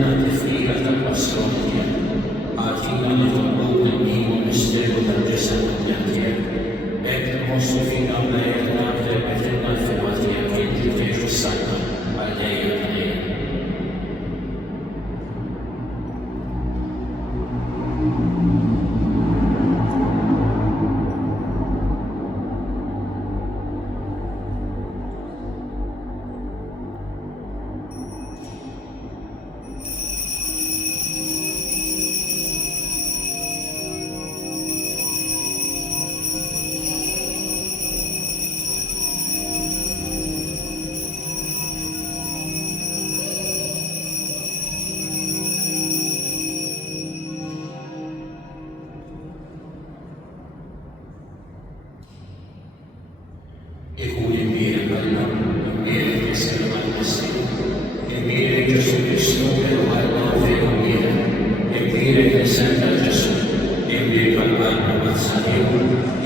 Għallimna t-tifrija tal-passioni tiegħek. Għatina li tollok il-nim u misteru tal-ġesed tiegħek. Hekk tmossu fina mlejjed nagħmel qed l-fema tiegħek inti tgħixu s-sajna għal-dejjem dejjem. Ikun imbierek Alla, imbierek Iskelma l-Messi, imbierek Ġesu Kristu il-ħajma fejn imbierek, imbierek il-sem tal-Ġesu, imbierek għal-qalba mazzaniju,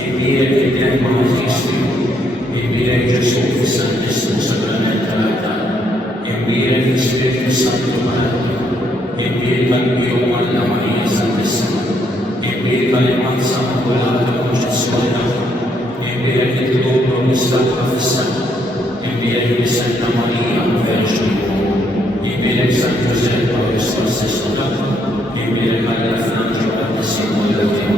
imbierek il-demma għal-Kristiju, imbierek Ġesu fis-Santissimu Sakrament tal-Altar, imbierek l-Spiritu Santu mal-Għadju, imbierek għal-Biju Alla Marija Santissima, imbierek għal-Imazza Immacolata Konċezzjoni imbierek il-Dubru l-Istatwa fis-Santa, imbierek il-Santa Marija Verġu imbierek Sant Ġosep Pawis Konsistota, imbierek għall-Franġu għad-Nisimu l-Ultima.